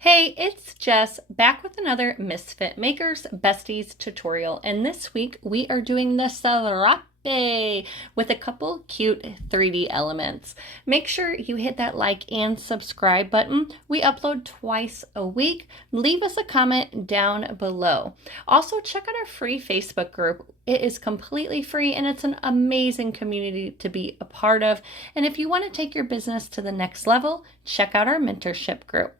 Hey, it's Jess back with another Misfit Makers Besties tutorial, and this week we are doing the Serape with a couple cute 3D elements. Make sure you hit that like and subscribe button. We upload twice a week. Leave us a comment down below. Also, check out our free Facebook group. It is completely free and it's an amazing community to be a part of. And if you want to take your business to the next level, check out our mentorship group.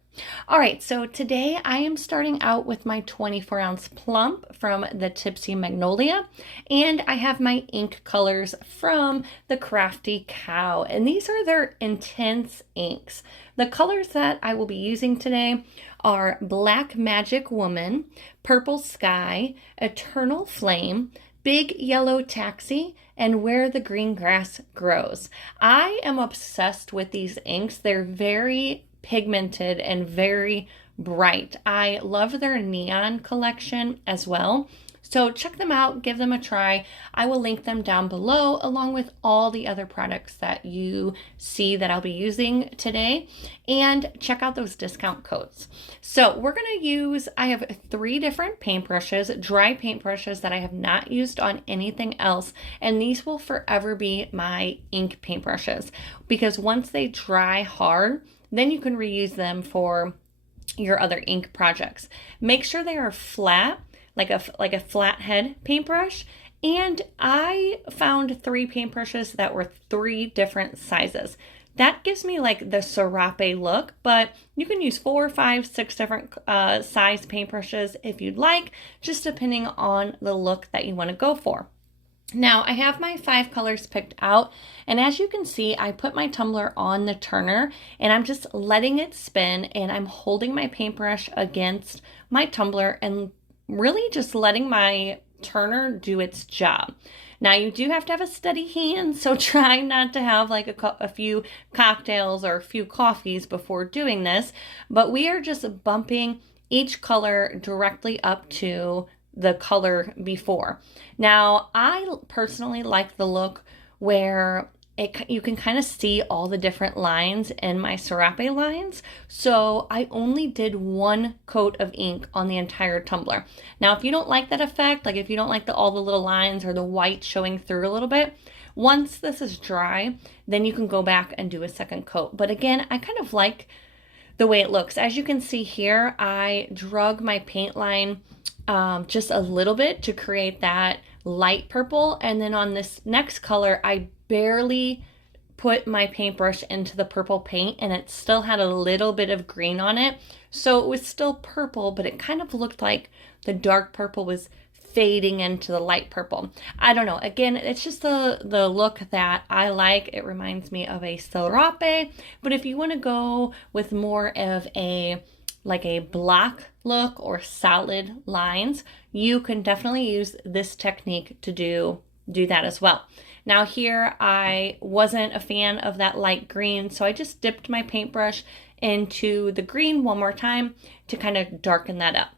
All right, so today I am starting out with my 24-ounce plump from the Tipsy Magnolia, and I have my ink colors from the Krafty KOW, and these are their intense inks. The colors that I will be using today are Black Magic Woman, Purple Sky, Eternal Flame, Big Yellow Taxi, and Where the Green Grass Grows. I am obsessed with these inks. They're very pigmented and very bright. I love their neon collection as well. So check them out, give them a try. I will link them down below along with all the other products that you see that I'll be using today, and check out those discount codes. So we're going to use, I have 3 different paintbrushes, dry paintbrushes that I have not used on anything else, and these will forever be my ink paintbrushes because once they dry hard, then you can reuse them for your other ink projects. Make sure they are flat, like a flat head paintbrush. And I found 3 paintbrushes that were 3 different sizes. That gives me like the Serape look, but you can use 4, 5, 6 different size paintbrushes if you'd like, just depending on the look that you want to go for. Now I have my 5 colors picked out, and as you can see, I put my tumbler on the turner and I'm just letting it spin, and I'm holding my paintbrush against my tumbler and really just letting my turner do its job. Now you do have to have a steady hand, so try not to have like a few cocktails or a few coffees before doing this, but we are just bumping each color directly up to the color before. Now, I personally like the look where you can kind of see all the different lines in my Serape lines. So I only did 1 coat of ink on the entire tumbler. Now, if you don't like that effect, like if you don't like all the little lines or the white showing through a little bit, once this is dry, then you can go back and do a second coat. But again, I kind of like the way it looks. As you can see here, I drug my paint line just a little bit to create that light purple, and then on this next color I barely put my paintbrush into the purple paint and it still had a little bit of green on it, so it was still purple, but it kind of looked like the dark purple was fading into the light purple. I don't know, again, it's just the look that I like. It reminds me of a Serape, but if you want to go with more of a block look or solid lines, you can definitely use this technique to do that as well. Now here, I wasn't a fan of that light green, so I just dipped my paintbrush into the green one more time to kind of darken that up.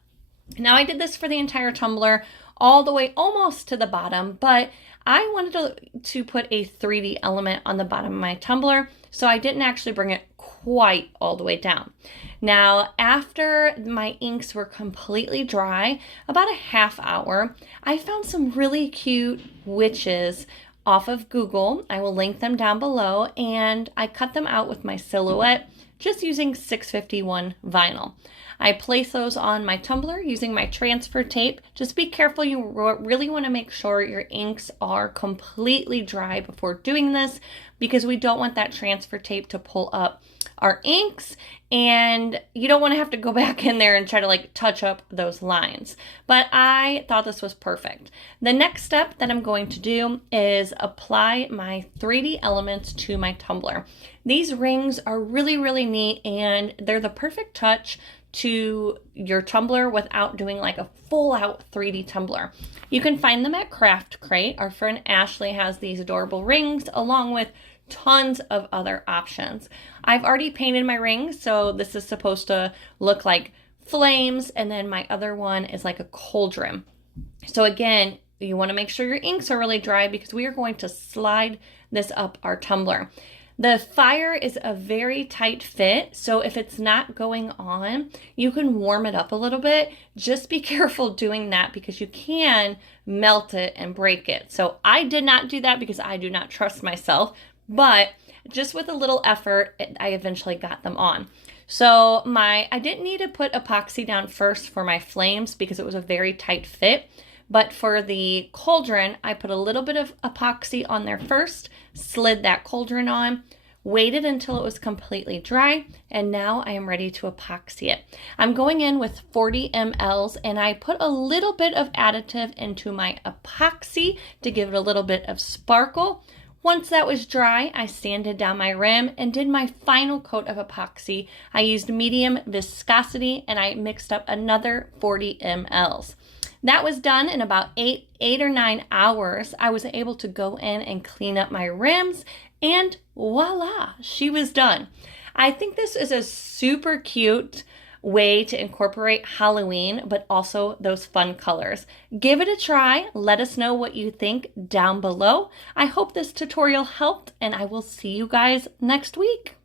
Now I did this for the entire tumbler all the way almost to the bottom, but I wanted to put a 3D element on the bottom of my tumbler, so I didn't actually bring it quite all the way down. Now, after my inks were completely dry, about a half hour, I found some really cute witches off of Google. I will link them down below, and I cut them out with my Silhouette just using 651 vinyl. I place those on my tumbler using my transfer tape. Just be careful, you really want to make sure your inks are completely dry before doing this, because we don't want that transfer tape to pull up our inks, and you don't want to have to go back in there and try to like touch up those lines. But I thought this was perfect. The next step that I'm going to do is apply my 3D elements to my tumbler. These rings are really, really neat, and they're the perfect touch to your tumbler without doing like a full out 3D tumbler. You can find them at Craft Crate. Our friend Ashley has these adorable rings along with tons of other options. I've already painted my rings, so this is supposed to look like flames, and then my other one is like a cauldron. So again, you want to make sure your inks are really dry because we are going to slide this up our tumbler. The fire is a very tight fit, so if it's not going on, you can warm it up a little bit. Just be careful doing that because you can melt it and break it. So I did not do that because I do not trust myself, but just with a little effort, I eventually got them on. So I didn't need to put epoxy down first for my flames because it was a very tight fit. But for the cauldron, I put a little bit of epoxy on there first, slid that cauldron on, waited until it was completely dry, and now I am ready to epoxy it. I'm going in with 40 mLs, and I put a little bit of additive into my epoxy to give it a little bit of sparkle. Once that was dry, I sanded down my rim and did my final coat of epoxy. I used medium viscosity, and I mixed up another 40 mLs. That was done in about 8 or 9 hours. I was able to go in and clean up my rims, and voila, she was done. I think this is a super cute way to incorporate Halloween, but also those fun colors. Give it a try. Let us know what you think down below. I hope this tutorial helped, and I will see you guys next week.